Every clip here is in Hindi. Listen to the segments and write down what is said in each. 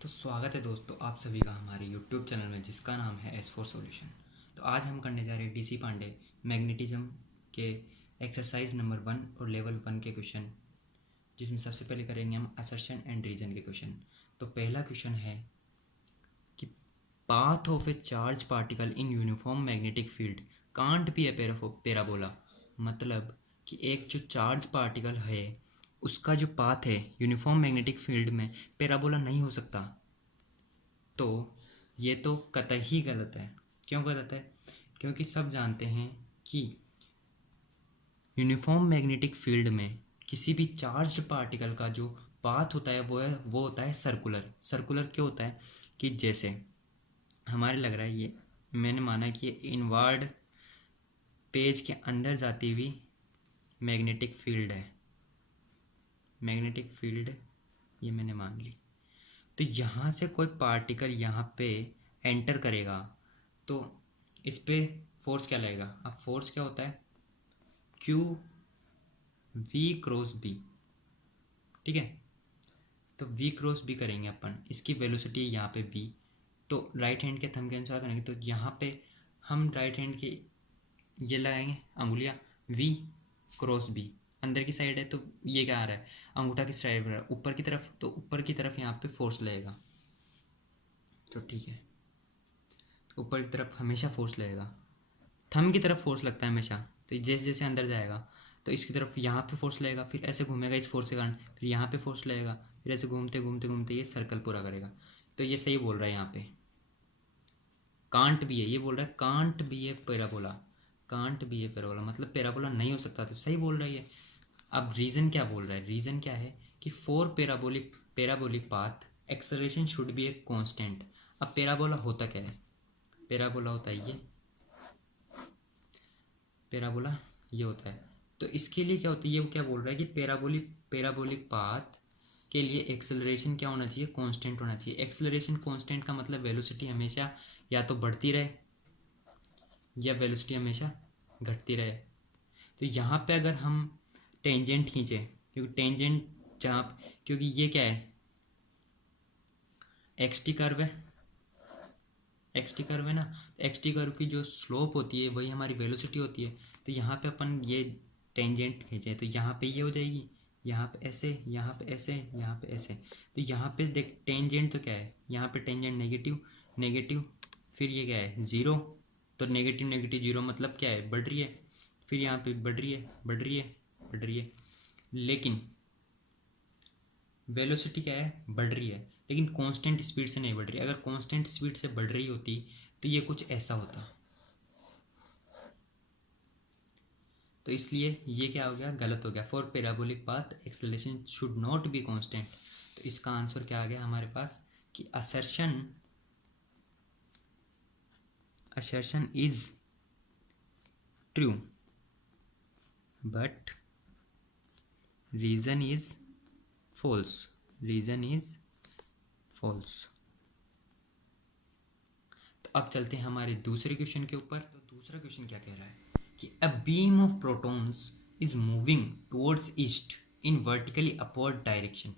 तो स्वागत है दोस्तों आप सभी का हमारे YouTube चैनल में जिसका नाम है S4 सॉल्यूशन। तो आज हम करने जा रहे हैं डीसी पांडे मैग्नेटिज्म के एक्सरसाइज नंबर 1 और लेवल 1 के क्वेश्चन, जिसमें सबसे पहले करेंगे हम असर्शन एंड रीजन के क्वेश्चन। तो पहला क्वेश्चन है कि path of A charge particle in uniform magnetic field can't be A parabola. मतलब कि एक जो चार्ज पार्टिकल है उसका जो पाथ है यूनिफॉर्म मैग्नेटिक फील्ड में पैराबोला नहीं हो सकता। तो ये तो कतई गलत है। क्यों गलत है? क्योंकि सब जानते हैं कि यूनिफॉर्म मैग्नेटिक फील्ड में किसी भी चार्ज्ड पार्टिकल का जो पाथ होता है वो होता है सर्कुलर। सर्कुलर क्यों होता है? कि जैसे हमारे लग रहा है, ये मैंने माना कि ये इनवर्ड पेज के अंदर जाती हुई मैग्नेटिक फील्ड है। मैग्नेटिक फील्ड ये मैंने मान ली। तो यहाँ से कोई पार्टिकल यहाँ पे एंटर करेगा तो इस पे फोर्स क्या लगेगा? अब फोर्स क्या होता है? Q V cross B. ठीक है, तो वी क्रॉस बी करेंगे अपन। इसकी वेलोसिटी है यहाँ पे वी। तो राइट हैंड के थंब के अनुसार करेंगे तो यहाँ पे हम राइट हैंड के ये लगाएंगे अंगुलियाँ, वी क्रॉस बी। अंदर की साइड है तो ये क्या आ रहा है? अंगूठा किस साइड पर है? ऊपर की तरफ। तो ऊपर की तरफ यहाँ पे फोर्स लगेगा। तो ठीक है, ऊपर की तरफ हमेशा फोर्स लगेगा। थंब की तरफ फोर्स लगता है हमेशा। तो जैसे जैसे अंदर जाएगा तो इसकी तरफ यहाँ पे फोर्स लगेगा, फिर ऐसे घूमेगा इस फोर्स के कारण, फिर यहाँ पे फोर्स लगेगा, फिर ऐसे घूमते घूमते घूमते ये सर्कल पूरा करेगा। तो ये सही बोल रहा है यहाँ पे। कांट भी है, ये बोल रहा है can't be A parabola. Can't be A parabola मतलब पैराबोला नहीं हो सकता। तो सही बोल रहा है ये। अब रीज़न क्या बोल रहा है? रीज़न क्या है कि for parabolic path acceleration should be a constant. अब पैराबोला होता क्या है? पैराबोला होता है ये, पैराबोला ये होता है। तो इसके लिए क्या होता है? ये क्या बोल रहा है कि पैराबोलिक पाथ के लिए एक्सेलरेशन क्या होना चाहिए? कांस्टेंट होना चाहिए। एक्सेलरेशन कांस्टेंट का मतलब वेलोसिटी हमेशा या तो बढ़ती रहे या वेलोसिटी हमेशा घटती रहे। तो यहाँ पे अगर हम टेंजेंट खींचे, क्योंकि टेंजेंट जहाँ, क्योंकि ये क्या है? एक्स टी कर्व है। एक्स टी कर्व है ना, एक्स टी कर्व की जो स्लोप होती है वही हमारी वेलोसिटी होती है। तो यहाँ पे अपन ये टेंजेंट खींचे तो यहाँ पे ये हो जाएगी, यहाँ पे ऐसे, यहाँ पे ऐसे, यहाँ पे ऐसे। तो यहाँ पे देख टेंजेंट तो क्या है? यहाँ पे टेंजेंट नेगेटिव नेगेटिव, फिर ये क्या है? ज़ीरो। तो नेगेटिव नेगेटिव जीरो मतलब क्या है? बढ़ रही है। फिर यहाँ पे बढ़ रही है, बढ़ रही है, बढ़ रही है। लेकिन वेलोसिटी क्या है? बढ़ रही है, लेकिन कांस्टेंट स्पीड से नहीं बढ़ रही। अगर कांस्टेंट स्पीड से बढ़ रही होती तो ये कुछ ऐसा होता। तो इसलिए ये क्या हो गया? गलत हो गया। For parabolic path acceleration should not be constant. तो इसका आंसर क्या आ गया हमारे पास कि assertion is true but reason is false. Reason is false. तो अब चलते हैं हमारे दूसरे क्वेश्चन के ऊपर। तो दूसरा क्वेश्चन क्या कह रहा है कि a beam of protons is moving towards east in vertically upward direction.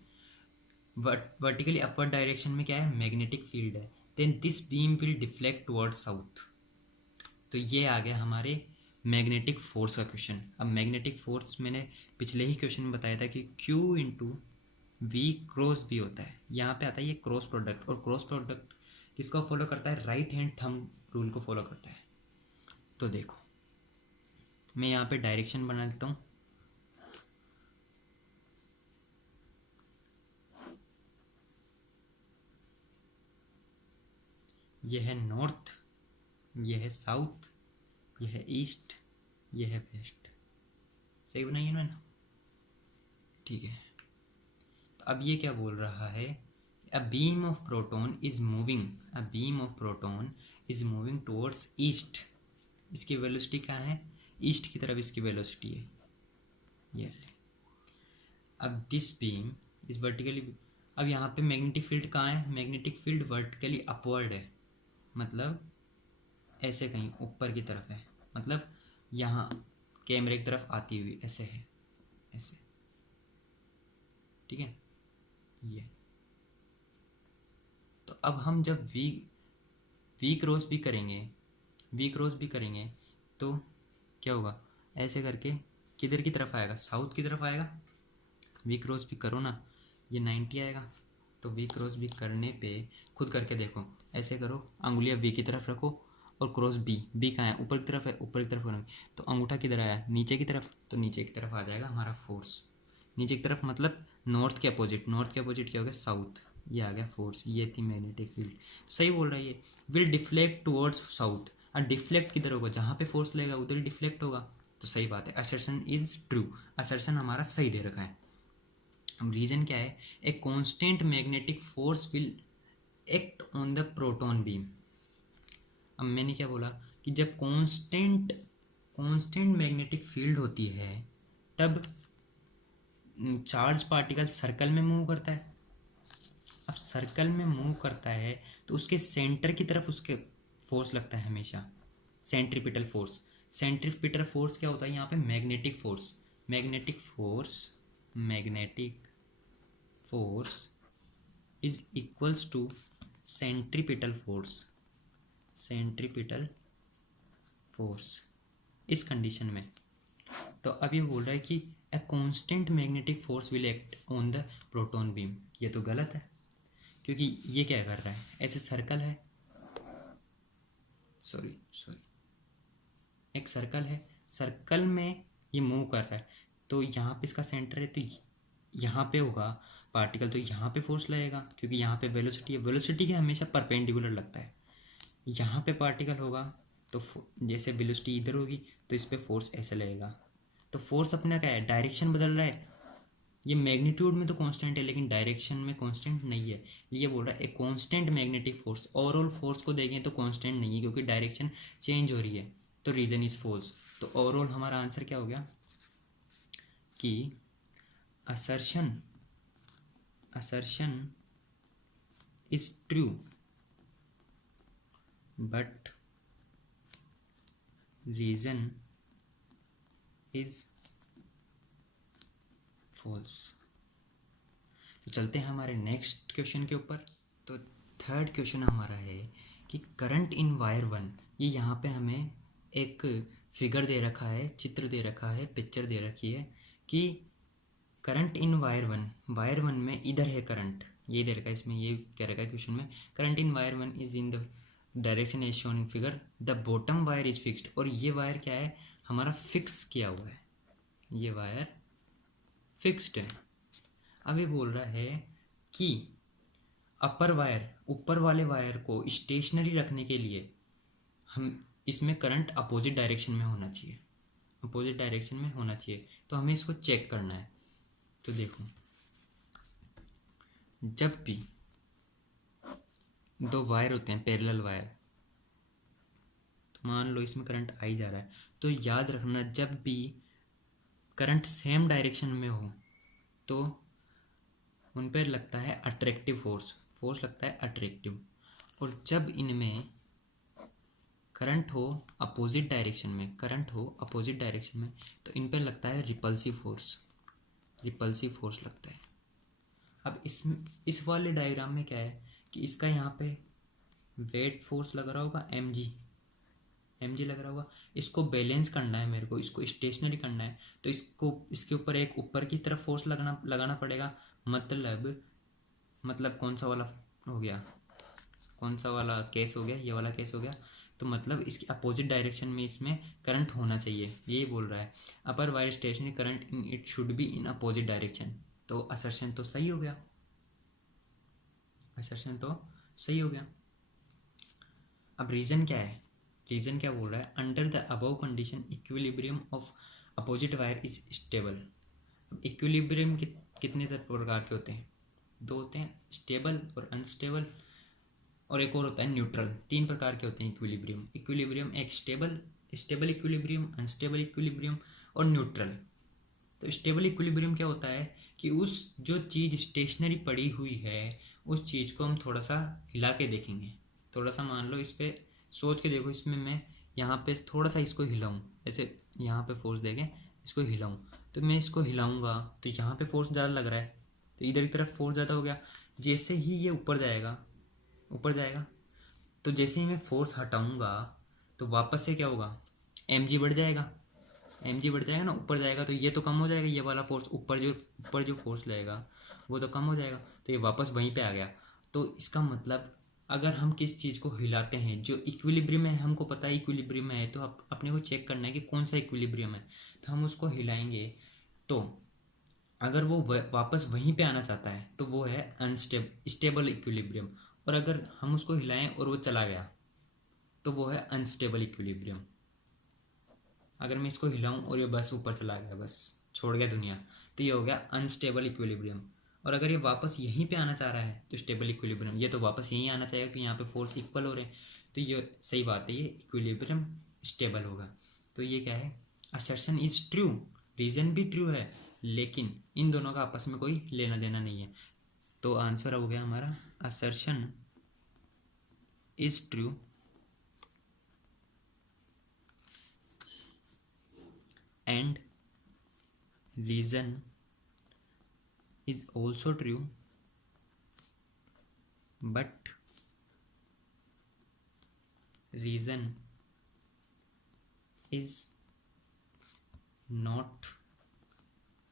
Vertically upward direction में क्या है? मैग्नेटिक फील्ड है। Then this beam will deflect towards south. तो ये आ गया हमारे मैग्नेटिक फोर्स का क्वेश्चन। अब मैग्नेटिक फोर्स मैंने पिछले ही क्वेश्चन में बताया था कि Q into v cross B होता है। यहाँ पे आता है ये क्रॉस प्रोडक्ट, और क्रॉस प्रोडक्ट किसको फॉलो करता है? राइट हैंड थंब रूल को फॉलो करता है। तो देखो मैं यहाँ पे डायरेक्शन बना देता हूँ। ये है नॉर्थ, ये है साउथ, ये है ईस्ट, ये है वेस्ट। सही बनाइए ना? ठीक है। तो अब ये क्या बोल रहा है? अ beam of proton is moving, a beam of proton is moving towards east. इसकी वेलोसिटी क्या है? ईस्ट की तरफ इसकी वेलोसिटी है ये। अब दिस बीम इज वर्टिकली, अब यहाँ पे मैग्नेटिक फील्ड कहाँ है? मैग्नेटिक फील्ड वर्टिकली अपवर्ड है, मतलब ऐसे कहीं ऊपर की तरफ है, मतलब यहाँ कैमरे की तरफ आती हुई ऐसे है, ऐसे। ठीक है, ये अब हम जब वी क्रॉस भी करेंगे तो क्या होगा, ऐसे करके किधर की तरफ आएगा, साउथ की तरफ आएगा। वी क्रॉस भी करो ना, ये 90 आएगा। तो वी क्रॉस भी करने पे खुद करके देखो, ऐसे करो, अंगुलियां वी की तरफ रखो और क्रॉस बी कहाँ है, ऊपर की तरफ है, ऊपर की तरफ करोगे तो अंगूठा किधर आया, नीचे की तरफ, तो नीचे की तरफ आ जाएगा हमारा फोर्स। नीचे की तरफ मतलब नॉर्थ के अपोजिट क्या हो गया, साउथ। ये आ गया फोर्स, ये थी मैग्नेटिक फील्ड। तो सही बोल रहा है ये, विल डिफ्लेक्ट टुवर्ड्स साउथ। और डिफ्लेक्ट किधर होगा, जहाँ पे फोर्स लगेगा उधर ही डिफ्लेक्ट होगा। तो सही बात है, असर्शन इज ट्रू, असर्शन हमारा सही दे रखा है। अब रीजन क्या है, ए constant magnetic force will act on the proton beam. अब मैंने क्या बोला कि जब कांस्टेंट मैग्नेटिक फील्ड होती है तब चार्ज पार्टिकल सर्कल में मूव करता है। अब सर्कल में मूव करता है तो उसके सेंटर की तरफ उसके फोर्स लगता है हमेशा, सेंट्रीपिटल फोर्स। सेंट्रीपिटल फोर्स क्या होता है यहाँ पे, magnetic force. Magnetic force is equals to centripetal force इस कंडीशन में। तो अब ये बोल रहा है कि a constant magnetic force will act on the proton beam. ये तो गलत है, क्योंकि ये क्या कर रहा है, ऐसे सर्कल है, सॉरी एक सर्कल है, सर्कल में ये मूव कर रहा है, तो यहाँ पे इसका सेंटर है, तो यहाँ पे होगा पार्टिकल, तो यहाँ पे फोर्स लगेगा, क्योंकि यहाँ पे वेलोसिटी है, वेलोसिटी के हमेशा परपेंडिकुलर लगता है। यहाँ पे पार्टिकल होगा तो जैसे वेलोसिटी इधर होगी तो इस पर फोर्स ऐसे लगेगा। तो फोर्स अपना क्या है, डायरेक्शन बदल रहा है। ये मैग्नीट्यूड में तो कांस्टेंट है लेकिन डायरेक्शन में कांस्टेंट नहीं है। ये बोल रहा है ए constant magnetic force, overall force को देखें तो कांस्टेंट नहीं है क्योंकि डायरेक्शन चेंज हो रही है, तो रीजन इज फॉल्स। तो ओवरऑल हमारा आंसर क्या हो गया कि assertion is true but reason is false. तो चलते हैं हमारे नेक्स्ट क्वेश्चन के ऊपर। तो थर्ड क्वेश्चन हमारा है कि करंट इन वायर 1, ये यहाँ पे हमें एक फिगर दे रखा है, चित्र दे रखा है, पिक्चर दे रखी है कि करंट इन वायर वन में इधर है करंट, ये दे रखा है, इसमें ये कह रखा है क्वेश्चन में, current in wire 1 is in the direction as shown in figure, the bottom wire is fixed. और ये वायर क्या है, हमारा फिक्स किया हुआ है, ये वायर फिक्स्ड है। अब ये बोल रहा है कि अपर वायर, ऊपर वाले वायर को स्टेशनरी रखने के लिए हम इसमें करंट अपोजिट डायरेक्शन में होना चाहिए, तो हमें इसको चेक करना है। तो देखो, जब भी दो वायर होते हैं पैरेलल वायर, तो मान लो इसमें करंट आ ही जा रहा है, तो याद रखना जब भी करंट सेम डायरेक्शन में हो तो उन पर लगता है अट्रैक्टिव फोर्स लगता है अट्रैक्टिव। और जब इनमें करंट हो अपोजिट डायरेक्शन में तो इन पर लगता है रिपल्सिव फोर्स लगता है। अब इस वाले डायग्राम में क्या है कि इसका यहाँ पे वेट फोर्स लग रहा होगा, एम जी लग रहा होगा, इसको बैलेंस करना है मेरे को, इसको स्टेशनरी करना है, तो इसके ऊपर एक ऊपर की तरफ फोर्स लगाना पड़ेगा। मतलब कौन सा वाला केस हो गया, ये वाला केस हो गया। तो मतलब इसकी अपोजिट डायरेक्शन में इसमें करंट होना चाहिए, यही बोल रहा है। Upper wire stationary current in it should be in opposite direction. तो असर्शन तो सही हो गया, अब रीज़न क्या बोल रहा है, under the above condition equilibrium of opposite wire is stable. अब इक्विलिब्रियम कितने प्रकार के होते हैं, दो होते हैं, स्टेबल और अनस्टेबल, और एक और होता है न्यूट्रल। 3 प्रकार के होते हैं इक्विलिब्रियम एक स्टेबल इक्विलिब्रियम, अनस्टेबल इक्विलिब्रियम और न्यूट्रल। तो स्टेबल इक्विलिब्रियम क्या होता है कि जो चीज़ स्टेशनरी पड़ी हुई है उस चीज़ को हम थोड़ा सा हिला के देखेंगे। थोड़ा सा मान लो, इस पर सोच के देखो, इसमें मैं यहाँ पे थोड़ा सा इसको हिलाऊं, ऐसे यहाँ पे फोर्स देके इसको हिलाऊं, तो मैं इसको हिलाऊंगा तो यहाँ पे फोर्स ज़्यादा लग रहा है, तो इधर की तरफ फोर्स ज़्यादा हो गया। जैसे ही ये ऊपर जाएगा ऊपर जाएगा। तो जैसे ही मैं फोर्स हटाऊंगा तो वापस से क्या होगा, mg बढ़ जाएगा, mg बढ़ जाएगा ना, ऊपर जाएगा तो ये तो कम हो जाएगा, ये वाला फोर्स ऊपर जो फोर्स लगेगा वो तो कम हो जाएगा, तो ये वापस वहीं पे आ गया। तो इसका मतलब अगर हम किस चीज़ को हिलाते हैं जो इक्विलिब्रियम है, हमको पता है इक्विलिब्रियम है, तो अपने को चेक करना है कि कौन सा इक्विलिब्रियम है, तो हम उसको हिलाएंगे। तो अगर वो वापस वहीं पे आना चाहता है तो वो है स्टेबल इक्विलिब्रियम, और अगर हम उसको हिलाएं और वो चला गया तो वो है अनस्टेबल इक्विलिब्रियम। अगर मैं इसको हिलाऊं और ये बस ऊपर चला गया, बस छोड़ गया दुनिया, तो ये हो गया अनस्टेबल इक्विलिब्रियम। और अगर ये वापस यहीं पे आना चाह रहा है तो स्टेबल इक्विलिब्रियम, ये तो वापस यहीं आना चाहेगा कि यहाँ पे फोर्स इक्वल हो रहे हैं, तो ये सही बात है, ये इक्विलिब्रियम स्टेबल होगा। तो ये क्या है, असर्शन इज ट्रू, रीज़न भी ट्रू है, लेकिन इन दोनों का आपस में कोई लेना देना नहीं है। तो आंसर हो गया हमारा assertion is true and reason is also true, but reason is not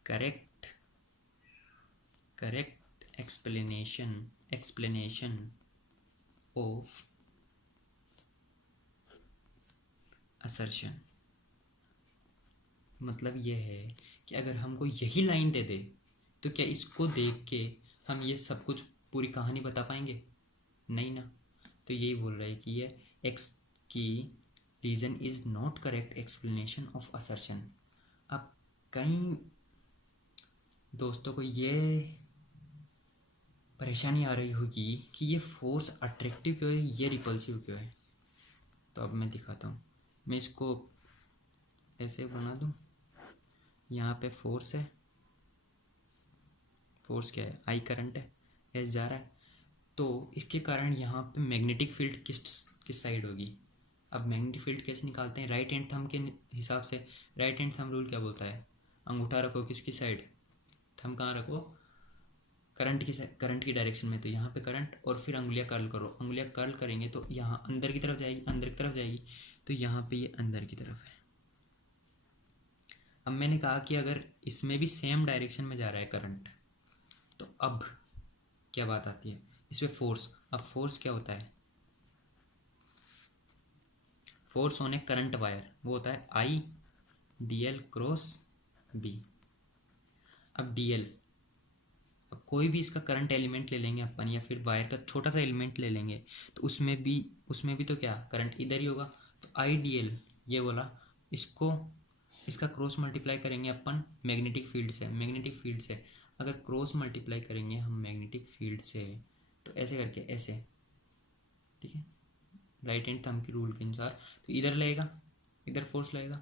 correct explanation of assertion। मतलब ये है कि अगर हमको यही लाइन दे दे तो क्या इसको देख के हम ये सब कुछ पूरी कहानी बता पाएंगे? नहीं ना। तो यही बोल रहा है कि ये एक्स की reason is not correct explanation of assertion. अब कई दोस्तों को ये परेशानी आ रही होगी कि ये फोर्स अट्रैक्टिव क्यों है, ये रिपल्सिव क्यों है। तो अब मैं दिखाता हूँ, मैं इसको ऐसे बना दूँ, यहाँ पे फोर्स है, फोर्स क्या है, आई करंट है, एस जा रहा है, तो इसके कारण यहाँ पे मैग्नेटिक फील्ड किस साइड होगी। अब मैग्नेटिक फील्ड कैसे निकालते हैं, राइट हैंड थंब के हिसाब से। राइट हैंड थंब रूल क्या बोलता है, अंगूठा रखो किसकी साइड, थंब कहाँ रखो, करंट की डायरेक्शन में, तो यहाँ पे करंट, और फिर उंगलियाँ कर्ल करो, उंगलियाँ कर्ल करेंगे तो यहाँ अंदर की तरफ जाएगी, अंदर की तरफ जाएगी, तो यहाँ पे ये अंदर की तरफ है। अब मैंने कहा कि अगर इसमें भी सेम डायरेक्शन में जा रहा है करंट, तो अब क्या बात आती है इस पर, फोर्स। अब फोर्स क्या होता है, force on a current wire वो होता है I d l cross B. अब डी एल, अब कोई भी इसका करंट एलिमेंट ले लेंगे अपन, या फिर वायर का छोटा सा एलिमेंट ले लेंगे, तो उसमें भी तो क्या करंट इधर ही होगा। तो आई डी एल ये बोला, इसको इसका क्रॉस मल्टीप्लाई करेंगे अपन मैग्नेटिक फील्ड से, मैग्नेटिक फील्ड से अगर क्रॉस मल्टीप्लाई करेंगे हम मैग्नेटिक फील्ड से, तो ऐसे करके ऐसे, ठीक है, राइट हैंड थंब की रूल के अनुसार, तो इधर लगेगा, इधर फोर्स लगेगा,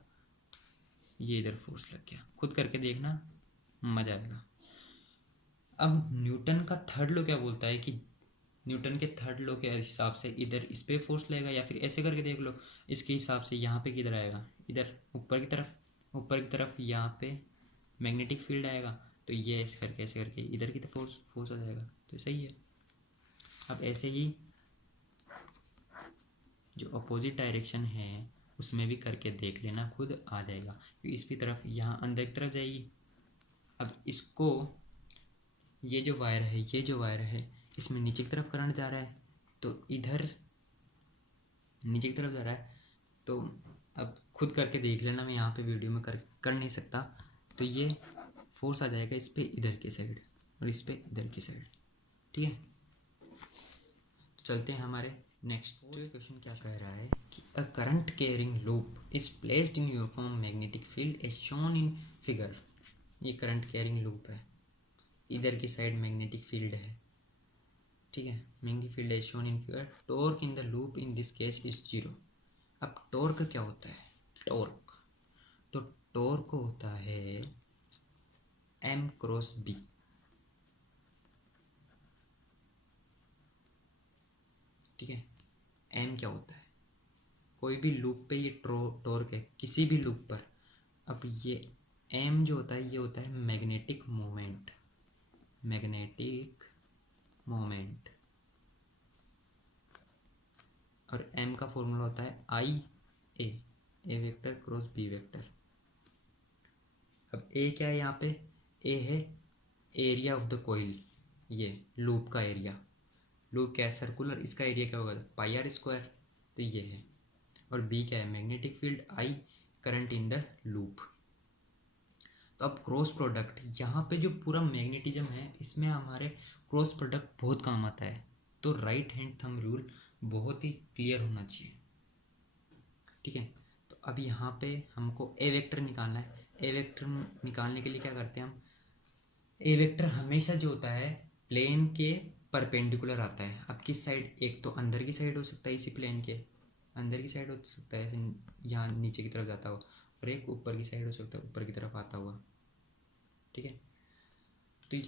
ये इधर फोर्स लग गया, खुद करके देखना मज़ा आएगा। अब न्यूटन का थर्ड लॉ क्या बोलता है कि न्यूटन के थर्ड लॉ के हिसाब से इधर इस पर फोर्स लगेगा, या फिर ऐसे करके देख लो, इसके हिसाब से यहाँ पे किधर आएगा, इधर ऊपर की तरफ, ऊपर की तरफ यहाँ पे मैग्नेटिक फील्ड आएगा, तो ये ऐसे करके इधर की तरफ फोर्स आ जाएगा, तो सही है। अब ऐसे ही जो अपोजिट डायरेक्शन है उसमें भी करके देख लेना, खुद आ जाएगा, क्योंकि इसकी तरफ यहाँ अंदर की तरफ जाएगी। अब इसको, ये जो वायर है इसमें नीचे की तरफ करंट जा रहा है, तो इधर नीचे की तरफ जा रहा है, तो अब खुद करके देख लेना, मैं यहाँ पे वीडियो में कर नहीं सकता। तो ये फोर्स आ जाएगा इस पर इधर की साइड और इस पर इधर की साइड, ठीक है। तो चलते हैं हमारे नेक्स्ट क्वेश्चन। क्या कह रहा है कि a current carrying loop is placed in uniform magnetic field as shown in figure. ये करंट कैरिंग लूप है, इधर की साइड मैग्नेटिक फील्ड है, ठीक है, magnetic field as shown in figure, torque in the loop in this case is 0। अब टॉर्क क्या होता है, टॉर्क, तो टॉर्क होता है m क्रॉस b, ठीक है। m क्या होता है, कोई भी लूप पे ये टॉर्क है, किसी भी लूप पर। अब ये m जो होता है ये होता है मैग्नेटिक मोमेंट, मैग्नेटिक मोमेंट, और एम का फॉर्मूला होता है I A vector cross B vector. अब ए क्या है यहाँ पे, ए है एरिया ऑफ द कॉइल, ये लूप का एरिया, लूप क्या है सर्कुलर, इसका एरिया क्या होगा पाई आर स्क्वायर, तो ये है। और बी क्या है magnetic field, I current in the loop. तो अब क्रॉस प्रोडक्ट, यहाँ पे जो पूरा मैग्नेटिज्म है इसमें हमारे क्रॉस प्रोडक्ट बहुत काम आता है। तो राइट हैंड थंब रूल बहुत ही क्लियर होना चाहिए, ठीक है। तो अब यहाँ पे हमको ए वेक्टर निकालना है। ए वेक्टर निकालने के लिए क्या करते हैं हम, ए वेक्टर हमेशा जो होता है प्लेन के परपेंडिकुलर आता है। अब किस साइड, एक तो अंदर की साइड हो सकता है, इसी प्लेन के अंदर की साइड हो सकता है ऐसे यहाँ नीचे की तरफ जाता हुआ, और एक ऊपर की साइड हो सकता है ऊपर की तरफ आता हुआ, ठीक है। तो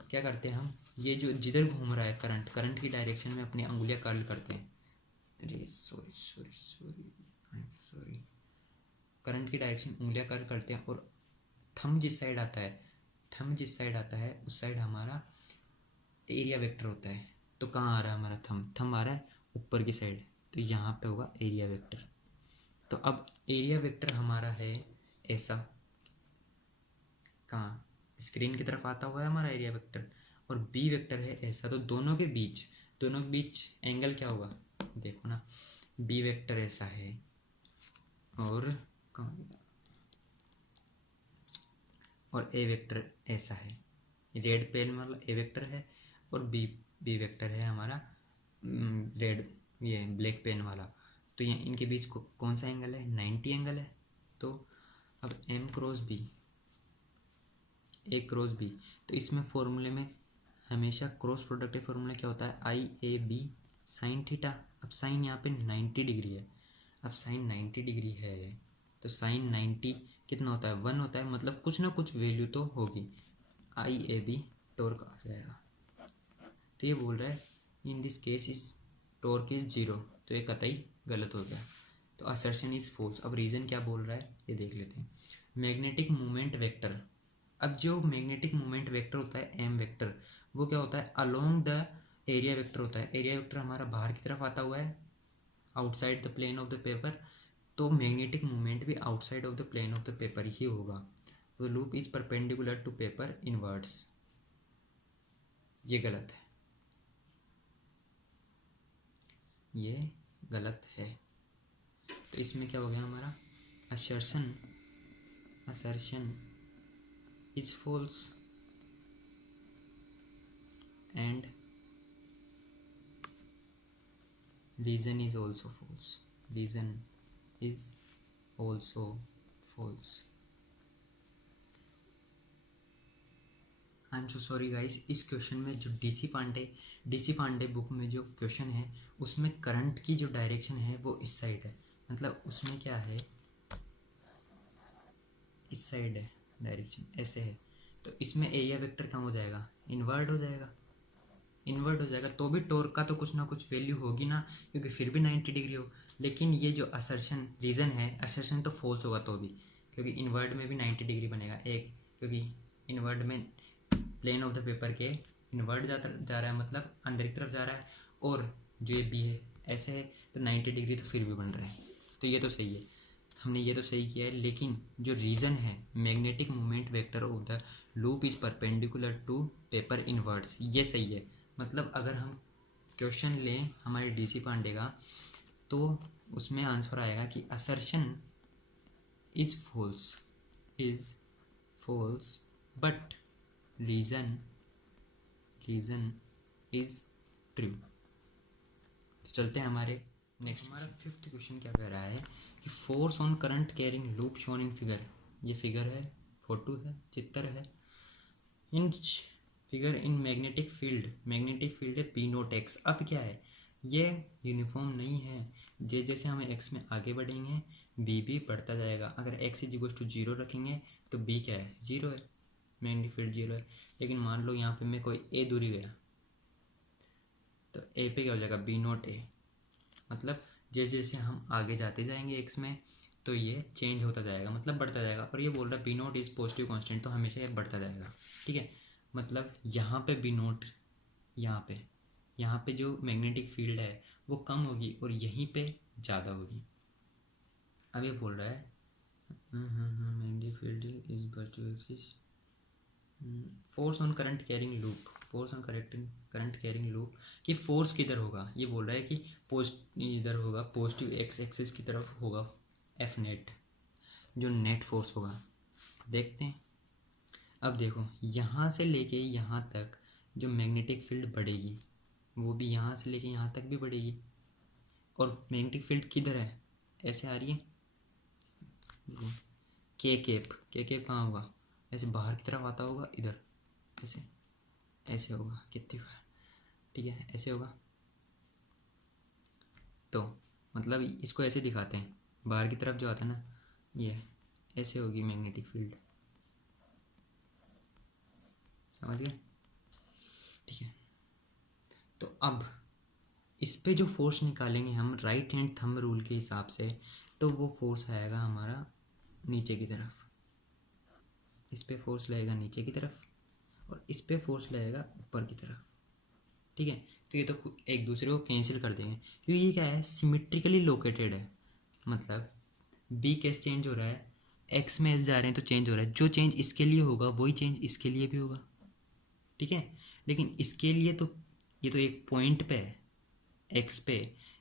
क्या करते हैं हम, ये जो जिधर घूम रहा है करंट, करंट की डायरेक्शन में अपनी अंगुलियां कर्ल करते हैं। अरे sorry sorry sorry sorry, current की डायरेक्शन उंगलियां कर्ल करते हैं, और थंब जिस साइड आता है, थंब जिस साइड आता है उस साइड हमारा एरिया वेक्टर होता है। तो कहाँ आ रहा है हमारा थंब, थंब आ रहा है ऊपर की साइड, तो यहाँ पे होगा एरिया वेक्टर। तो अब एरिया वेक्टर हमारा है ऐसा, कहाँ स्क्रीन की तरफ आता हुआ है हमारा एरिया वेक्टर, और बी वेक्टर है ऐसा। तो दोनों के बीच एंगल क्या होगा, देखो ना, बी वेक्टर ऐसा है और ए वेक्टर ऐसा है। रेड पेन वाला ए वेक्टर है और बी वेक्टर है हमारा रेड, ये ब्लैक पेन वाला। तो ये इनके बीच कौन सा एंगल है, 90 एंगल है। तो अब एम क्रॉस बी, ए क्रॉस बी, तो इसमें फॉर्मूले में हमेशा क्रॉस प्रोडक्ट के फॉर्मूला क्या होता है, I A B sine theta. अब साइन यहाँ पे 90 डिग्री है, अब साइन 90 डिग्री है तो साइन 90 कितना होता है, 1 होता है, मतलब कुछ ना कुछ वैल्यू तो होगी। आई ए बी टॉर्क आ जाएगा। तो ये बोल रहा है इन this case is torque is 0, तो ये कतई गलत हो गया। तो असर्शन इज फॉल्स। अब रीज़न क्या बोल रहा है ये देख लेते हैं। मैग्नेटिक मोमेंट वेक्टर, अब जो मैग्नेटिक मोमेंट वेक्टर होता है एम वेक्टर, वो क्या होता है अलोंग द एरिया वेक्टर होता है। एरिया वेक्टर हमारा बाहर की तरफ आता हुआ है, outside the plane of the paper, तो मैग्नेटिक मोमेंट भी outside of the plane of the paper ही होगा। तो loop is perpendicular to paper inwards, ये गलत है, ये गलत है। तो इसमें क्या हो गया हमारा, assertion is false and reason is also false, reason is also false। I am so sorry guys, इस क्वेश्चन में जो डीसी पांडे बुक में जो क्वेश्चन है उसमें करंट की जो डायरेक्शन है वो इस साइड है, मतलब उसमें क्या है इस साइड है डायरेक्शन ऐसे है। तो इसमें एरिया वेक्टर कहाँ हो जाएगा, इन्वर्ट हो जाएगा, तो भी टॉर्क का तो कुछ ना कुछ वैल्यू होगी ना, क्योंकि फिर भी 90 डिग्री हो। लेकिन ये जो असर्शन रीज़न है, असर्शन तो फॉल्स होगा तो भी, क्योंकि इन्वर्ट में भी 90 डिग्री बनेगा एक, क्योंकि इन्वर्ट में प्लेन ऑफ द पेपर के इन्वर्ट जा रहा है, मतलब अंदर की तरफ जा रहा है, और जो ये बी है ऐसे है, तो 90 डिग्री तो फिर भी बन रहा है। तो ये तो सही है, हमने ये तो सही किया है। लेकिन जो रीज़न है magnetic moment vector of the loop is perpendicular to paper inwards, ये सही है। मतलब अगर हम क्वेश्चन लें हमारे डीसी पांडे का, तो उसमें आंसर आएगा कि assertion is false but reason is true. तो चलते हैं हमारे नेक्स्ट। हमारा फिफ्थ क्वेश्चन क्या कह रहा है कि force on current carrying loop shown in figure, ये फिगर है, फोटो है, चित्र है। In figure in magnetic field है पी नोट एक्स। अब क्या है, ये यूनिफॉर्म नहीं है, जैसे हम एक्स में आगे बढ़ेंगे बी भी बढ़ता जाएगा। अगर एक्स इज इक्वल टू 0 रखेंगे तो बी क्या है, 0 है, मैग्नेटिक फील्ड 0 है। लेकिन मान लो यहाँ पे मैं कोई ए दूरी गया, तो ए पे क्या हो जाएगा, बी नोट ए। मतलब जैसे जैसे हम आगे जाते जाएंगे एक्स में, तो ये चेंज होता जाएगा, मतलब बढ़ता जाएगा। और ये बोल रहा है B naught is positive constant, तो हमेशा ये बढ़ता जाएगा, ठीक है। मतलब यहाँ पे बी नोट, यहाँ यहाँ पे जो मैग्नेटिक फील्ड है वो कम होगी और यहीं पे ज़्यादा होगी। अब ये बोल रहा है magnetic field is vertical axis, force on current carrying loop, force on current carrying loop कि फोर्स किधर होगा। ये बोल रहा है कि इधर होगा पॉजिटिव एक्स एक्सिस की तरफ होगा एफ नेट, जो नेट फोर्स होगा। देखते हैं। अब देखो यहाँ से लेके यहाँ तक जो मैग्नेटिक फील्ड बढ़ेगी वो भी यहाँ से लेके यहाँ तक भी बढ़ेगी। और मैग्नेटिक फील्ड किधर है, ऐसे आ रही है के केप कहाँ होगा, ऐसे बाहर की तरफ आता होगा, इधर ऐसे ऐसे होगा कितनी बार, ठीक है ऐसे होगा। तो मतलब इसको ऐसे दिखाते हैं, बाहर की तरफ जो आता है ना ये ऐसे होगी मैग्नेटिक फील्ड, समझ गए, ठीक है। तो अब इस पे जो फोर्स निकालेंगे हम राइट हैंड थंब रूल के हिसाब से, तो वो फोर्स आएगा हमारा नीचे की तरफ, इस पे फोर्स लगेगा नीचे की तरफ और इस पे फोर्स लगेगा ऊपर की तरफ, ठीक है। तो ये तो एक दूसरे को कैंसिल कर देंगे क्योंकि ये क्या है, सिमेट्रिकली लोकेटेड है। मतलब बी कैसे चेंज हो रहा है, एक्स में एस जा रहे हैं तो चेंज हो रहा है, जो चेंज इसके लिए होगा वही चेंज इसके लिए भी होगा, ठीक है। लेकिन इसके लिए तो ये तो एक पॉइंट पे है, एक्स पे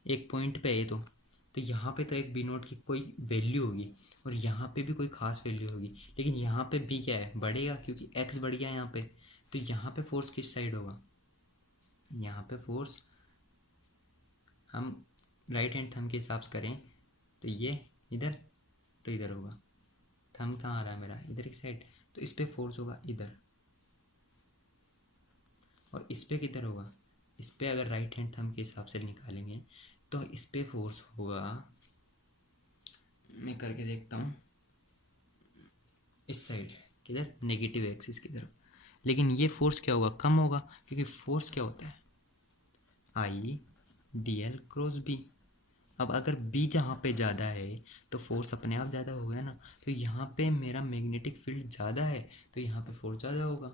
एक पॉइंट पे है ये तो यहाँ पे तो एक बी नोट की कोई वैल्यू होगी और यहाँ पे भी कोई ख़ास वैल्यू होगी। लेकिन यहाँ पे बी क्या है, बढ़ेगा क्योंकि एक्स बढ़ गया यहाँ पे। तो यहाँ पे फोर्स किस साइड होगा, यहाँ पे फोर्स हम राइट हैंड थंब के हिसाब से करें तो ये इधर, तो इधर होगा। थंब कहाँ आ रहा है मेरा, इधर की साइड, तो इस पे फोर्स होगा इधर। और इस पे किधर होगा, इस पे अगर राइट हैंड थंब के हिसाब से निकालेंगे तो इस पे फोर्स होगा, मैं करके देखता हूँ, इस साइड किधर, नेगेटिव एक्सिस की तरफ। लेकिन ये फोर्स क्या होगा, कम होगा, क्योंकि फोर्स क्या होता है I d l cross B. अब अगर बी जहाँ पे ज़्यादा है तो फोर्स अपने आप ज़्यादा हो गया ना। तो यहाँ पे मेरा मैग्नेटिक फील्ड ज़्यादा है तो यहाँ पे फोर्स ज़्यादा होगा,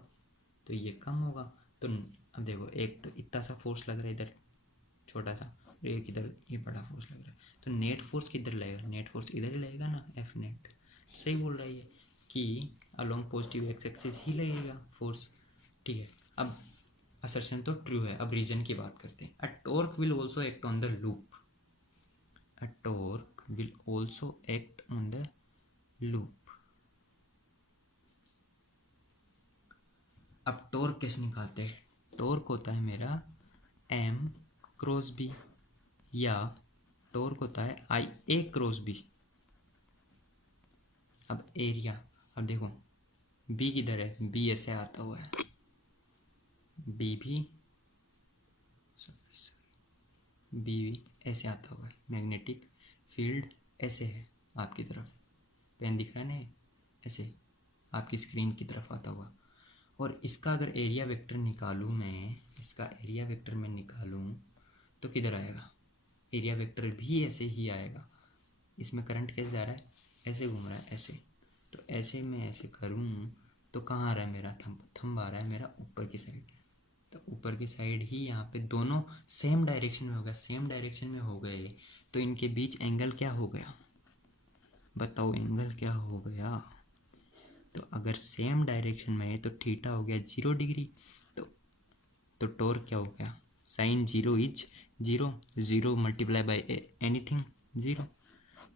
तो ये कम होगा। तो अब देखो एक तो इतना सा फोर्स लग रहा है इधर छोटा सा, एक इधर ये बड़ा फोर्स लग रहा है, तो नेट फोर्स किधर लगेगा, नेट फोर्स इधर ही लगेगा ना, एफ नेट। सही बोल रहा है ये कि अलोंग पॉजिटिव एक्स एक्सिस ही लगेगा फोर्स, ठीक है। अब असर्शन तो ट्रू है। अब रीजन की बात करते हैं। A torque will also act on the loop, a torque will also act on the loop। अब टॉर्क कैसे निकालते हैं, टॉर्क होता है मेरा m क्रॉस b या टॉर्क होता है आई ए क्रॉस b। अब एरिया, अब देखो b किधर है, b ऐसे आता हुआ है, b भी b ऐसे आता हुआ है, मैग्नेटिक फील्ड ऐसे है आपकी तरफ, पेन दिख रहा है ना ऐसे आपकी स्क्रीन की तरफ आता हुआ। और इसका अगर एरिया वेक्टर निकालूँ मैं, इसका एरिया वेक्टर मैं निकालूँ तो किधर आएगा, एरिया वेक्टर भी ऐसे ही आएगा। इसमें करंट कैसे जा रहा है, ऐसे घूम रहा है ऐसे, तो ऐसे मैं ऐसे करूँ तो कहाँ आ रहा है मेरा थंब आ रहा है मेरा ऊपर की साइड। तो ऊपर की साइड ही यहाँ पे दोनों सेम डायरेक्शन में होगा, सेम डायरेक्शन में हो गए तो इनके बीच एंगल क्या हो गया, बताओ एंगल क्या हो गया। तो अगर सेम डायरेक्शन में है तो थीटा हो गया 0 डिग्री। तो टॉर्क क्या हो गया, sine 0 is 0, 0 multiply by anything 0,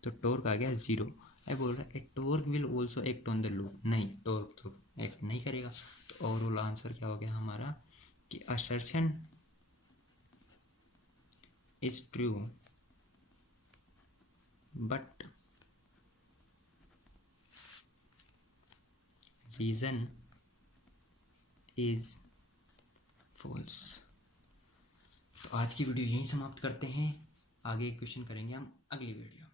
तो टॉर्क आ गया 0। आई बोल रहा है torque will also act on the loop, नहीं टॉर्क तो एक्ट नहीं करेगा। तो ओवरऑल आंसर क्या हो गया हमारा कि assertion is true but reason is false. तो आज की वीडियो यहीं समाप्त करते हैं, आगे क्वेश्चन करेंगे हम अगली वीडियो।